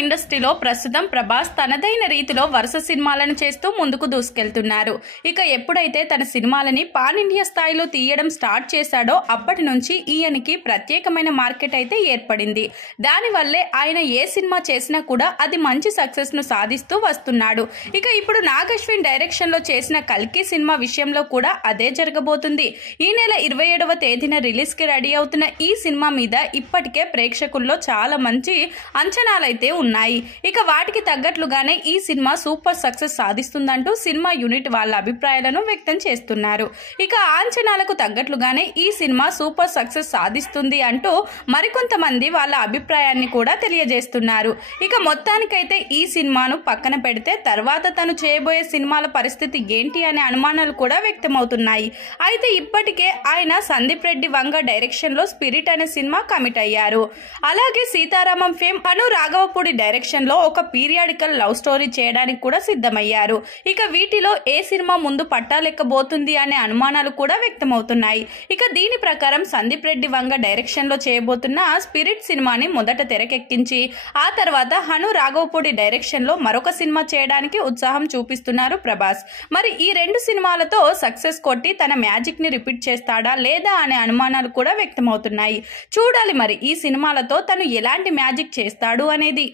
ఇండస్ట్రీలో ప్రస్తుతం ప్రభాస్ తనదైన రీతిలో వరుస సినిమాలను చేస్తూ ముందుకు దూసుకెళ్తున్నారు. ఇక ఎప్పుడైతే తన సినిమాలని పాన్ ఇండియా స్థాయిలో తీయడం స్టార్ట్ చేశాడో అప్పటి నుంచి ఈయనకి ప్రత్యేకమైన మార్కెట్ అయితే ఏర్పడింది. దానివల్లే ఆయన ఏ సినిమా చేసినా కూడా అది మంచి సక్సెస్ ను సాధిస్తూ వస్తున్నాడు. ఇక ఇప్పుడు నాగ్ అశ్విన్ డైరెక్షన్ లో చేసిన కల్కి సినిమా విషయంలో కూడా అదే జరగబోతుంది. ఈ నెల 27వ తేదీన రిలీజ్ కి రెడీ అవుతున్న ఈ సినిమా మీద ఇప్పటికే ప్రేక్షకుల్లో చాలా మంచి అంచనాలైతే ఉన్నాయి. ఇక వాటికి తగ్గట్లుగానే ఈ సినిమా సూపర్ సక్సెస్ సాధిస్తుందంటూ సినిమా యూనిట్ వాళ్ళ అభిప్రాయాలను వ్యక్తం చేస్తున్నారు. ఇక అంచనాలకు తగ్గట్లుగానే ఈ సినిమా సూపర్ సక్సెస్ సాధిస్తుంది అంటూ మరికొంతమంది వాళ్ళ అభిప్రాయాన్ని కూడా తెలియజేస్తున్నారు. ఇక మొత్తానికైతే ఈ సినిమాను పక్కన పెడితే తర్వాత తను చేయబోయే సినిమాల పరిస్థితి ఏంటి అనే అనుమానాలు కూడా వ్యక్తమవుతున్నాయి. అయితే ఇప్పటికే ఆయన సందీప్ రెడ్డి వంగ డైరెక్షన్ లో స్పిరిట్ అనే సినిమా కమిట్ అయ్యారు. అలాగే సీతారామం ఫేమ్ అను రాఘవపూడి డైరెక్షన్ లో ఒక పీరియాడికల్ లవ్ స్టోరీ చేయడానికి కూడా సిద్ధమయ్యారు. ఇక వీటిలో ఏ సినిమా ముందు పట్టాలెక్కబోతుంది అనే అనుమానాలు కూడా వ్యక్తమవుతున్నాయి. ఇక దీని ప్రకారం సందీప్ రెడ్డి వంగ డైరెక్షన్ లో చేయబోతున్న స్పిరిట్ సినిమాని మొదట తెరకెక్కించి ఆ తర్వాత హను రాఘవపూడి డైరెక్షన్ లో మరొక సినిమా చేయడానికి ఉత్సాహం చూపిస్తున్నారు ప్రభాస్. మరి ఈ రెండు సినిమాలతో సక్సెస్ కొట్టి తన మ్యాజిక్ ని రిపీట్ చేస్తాడా లేదా అనే అనుమానాలు కూడా వ్యక్తమవుతున్నాయి. చూడాలి మరి ఈ సినిమాలతో తను ఎలాంటి మ్యాజిక్ చేస్తాడు అనేది.